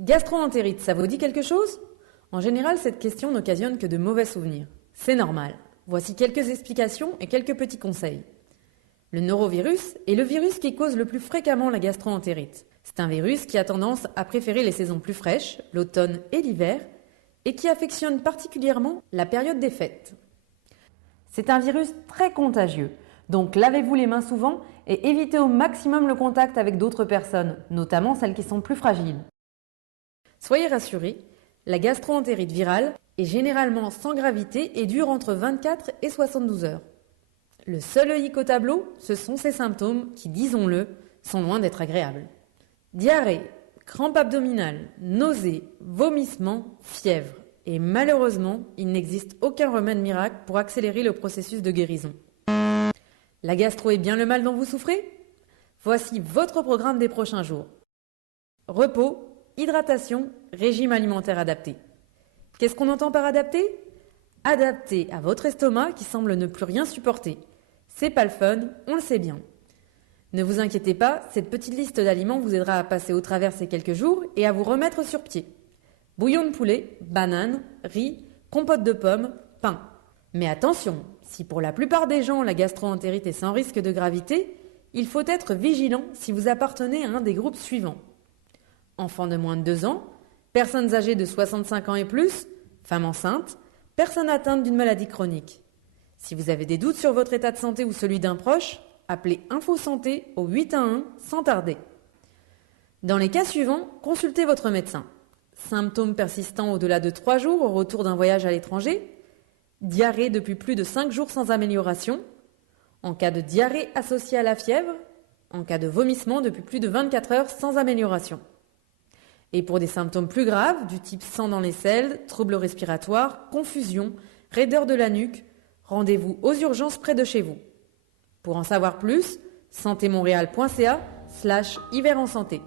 Gastro-entérite, ça vous dit quelque chose? En général, cette question n'occasionne que de mauvais souvenirs. C'est normal. Voici quelques explications et quelques petits conseils. Le norovirus est le virus qui cause le plus fréquemment la gastro-entérite. C'est un virus qui a tendance à préférer les saisons plus fraîches, l'automne et l'hiver, et qui affectionne particulièrement la période des fêtes. C'est un virus très contagieux, donc lavez-vous les mains souvent et évitez au maximum le contact avec d'autres personnes, notamment celles qui sont plus fragiles. Soyez rassurés, la gastro-entérite virale est généralement sans gravité et dure entre 24 et 72 heures. Le seul hic au tableau, ce sont ces symptômes qui, disons-le, sont loin d'être agréables. Diarrhée, crampes abdominales, nausées, vomissements, fièvre. Et malheureusement, il n'existe aucun remède miracle pour accélérer le processus de guérison. La gastro est bien le mal dont vous souffrez? Voici votre programme des prochains jours. Repos, hydratation, régime alimentaire adapté. Qu'est-ce qu'on entend par adapté? Adapté à votre estomac qui semble ne plus rien supporter. C'est pas le fun, on le sait bien. Ne vous inquiétez pas, cette petite liste d'aliments vous aidera à passer au travers ces quelques jours et à vous remettre sur pied. Bouillon de poulet, bananes, riz, compote de pommes, pain. Mais attention, si pour la plupart des gens la gastro-entérite est sans risque de gravité, il faut être vigilant si vous appartenez à un des groupes suivants. Enfants de moins de 2 ans, personnes âgées de 65 ans et plus, femmes enceintes, personnes atteintes d'une maladie chronique. Si vous avez des doutes sur votre état de santé ou celui d'un proche, appelez Info Santé au 811 sans tarder. Dans les cas suivants, consultez votre médecin. Symptômes persistants au-delà de 3 jours au retour d'un voyage à l'étranger, diarrhée depuis plus de 5 jours sans amélioration, en cas de diarrhée associée à la fièvre, en cas de vomissement depuis plus de 24 heures sans amélioration. Et pour des symptômes plus graves, du type sang dans les selles, troubles respiratoires, confusion, raideur de la nuque, rendez-vous aux urgences près de chez vous. Pour en savoir plus, santémontréal.ca/hiver en santé.